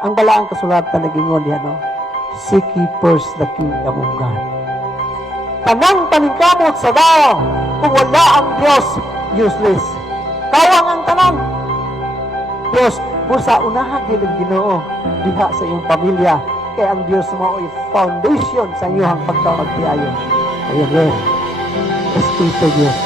Ang balaang kasulatan nagingon diha no. Seek ye first the kingdom of God. Tanang paningkamot sa tao, kung wala ang Diyos, useless. Kawang ang tanan. Diyos, busa unahan din ang Ginoo diha sa iyong pamilya. Kaya ang Diyos mo ay foundation sa iyong pagkapagtiayon. Ayun rin. Espiritu Diyos.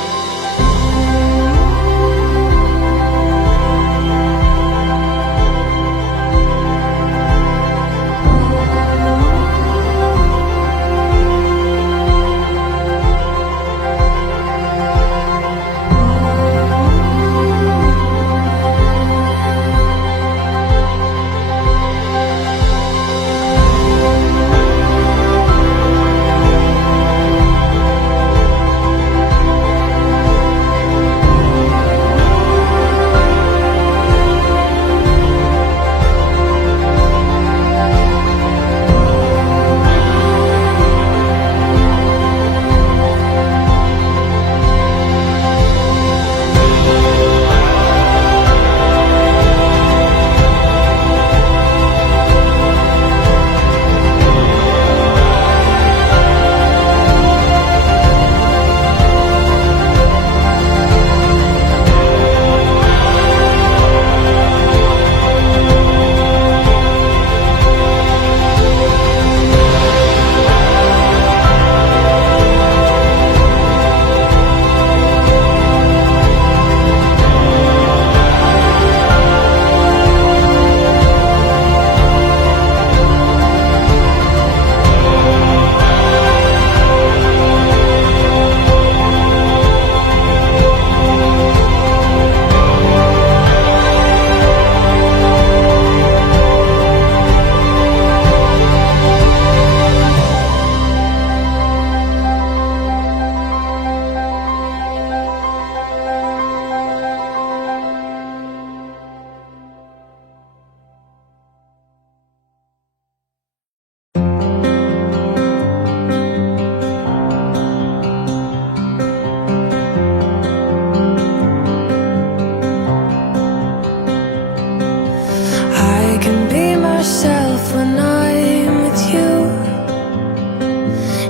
I can be myself when I'm with you.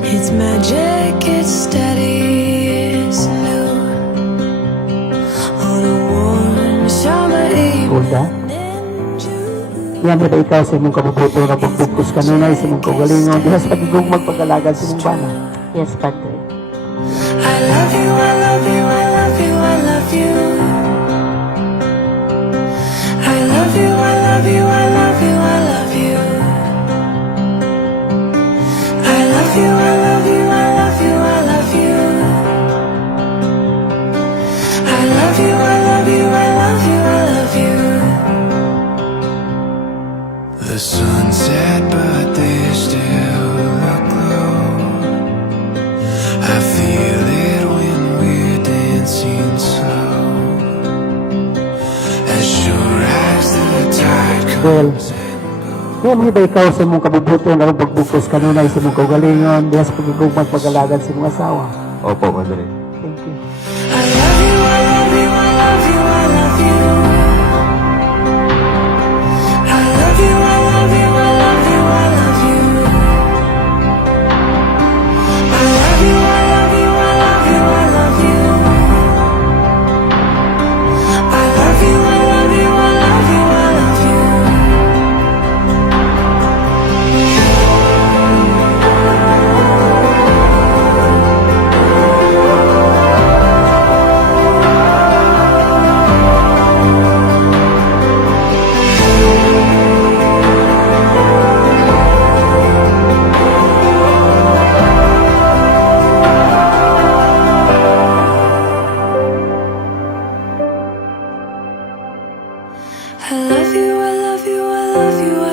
It's magic, it's steady, it's new. On a warm summer Kuda. evening in June. Yan ba ikaw sa imong kabubuto na pagbukus kanunay sa imong kaugalingon diha sa pagigong magpagalagan sa imong bana. Yes, Padre. I love you, I love you, I love you, I love you. I love you, I love you, I love you, I love you. I love you, I love you, I love you, I love you. I love you, I love you, I love you, I love you. The sun set, but there's still a glow. I feel it when we're dancing slow. As sure as the tide Well, comes and goes. yan ba ikaw sa imong kabubuto na pagbukus kanunay sa imong kaugalingon diha sa pagigong magpagalagan sa imong asawa. Opo, Padre. Thank you. I love you, I love you, I love you, I love you. I love you, I love you, I love you, I love you. I love you, I love you, I love you, I love you. I love you, I love you, I love you, I love you. I love you, I love you, I love you,